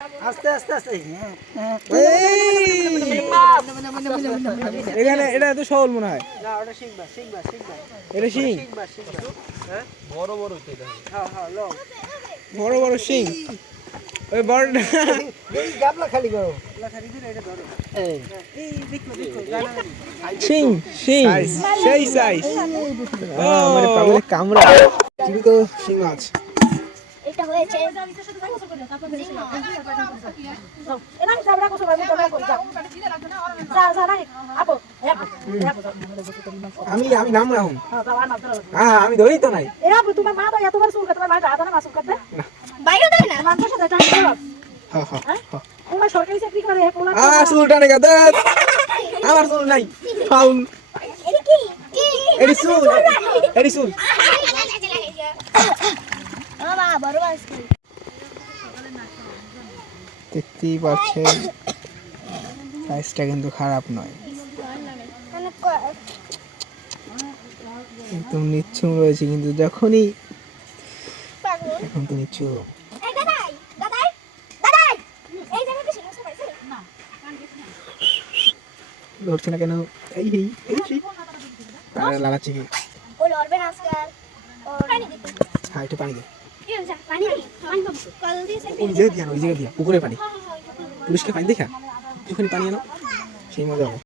আস্তে আস্তে আস্তে এখানে এটা তো শোল মনে হয় না ওটা শিখবা শিখবা শিখবা এটা শিং শিখবা শিখবা হ্যাঁ বড় বড় হইতে এটা হ্যাঁ হ্যাঁ লো বড় বড় শিং ওই বড়টা এই গাবলা খালি করো গাবলা খালি দিলে এটা ধরো এই দেখো দেখো জানা শিং শিং সেই সাইজ মানে পাগলে কামড়া তুমি তো শিং মাছ এটা হয়েছে এনা সাবড়া কোসো আমি তোমরা কই যাও যা যা নাই আপো আমি নাম রাহুন হ্যাঁ বাবা না ধরো হ্যাঁ আমি ধরি তো নাই এরা তোমার মা তো এতবার সুর করতে তোমার মা আদা না মাসুল করতে বাইরে দেয় না মান কত টাকা দিও হ্যাঁ হ্যাঁ তোমার সরকারি চাকরি করে হে পোলা চুলটা নেই গাদা আমার চুল নাই ফাউল এটা কি কি এডি চুল বাবা বড় আজকে দেখতেই পাচ্ছেন সাইজটা কিন্তু খারাপ নয় একদম নিচ্ছুম রয়েছে কিন্তু যখনই এখন তো নিচ্ছুম ধরছে না কেন এই এই তারা লাগাচ্ছে কি হ্যাঁ একটু পানি দে ওই জায়গা দিয়া পুকুরে পানি পুলিশকে পানি দেখা একটুখানি পানি আনো সেই মজা হবে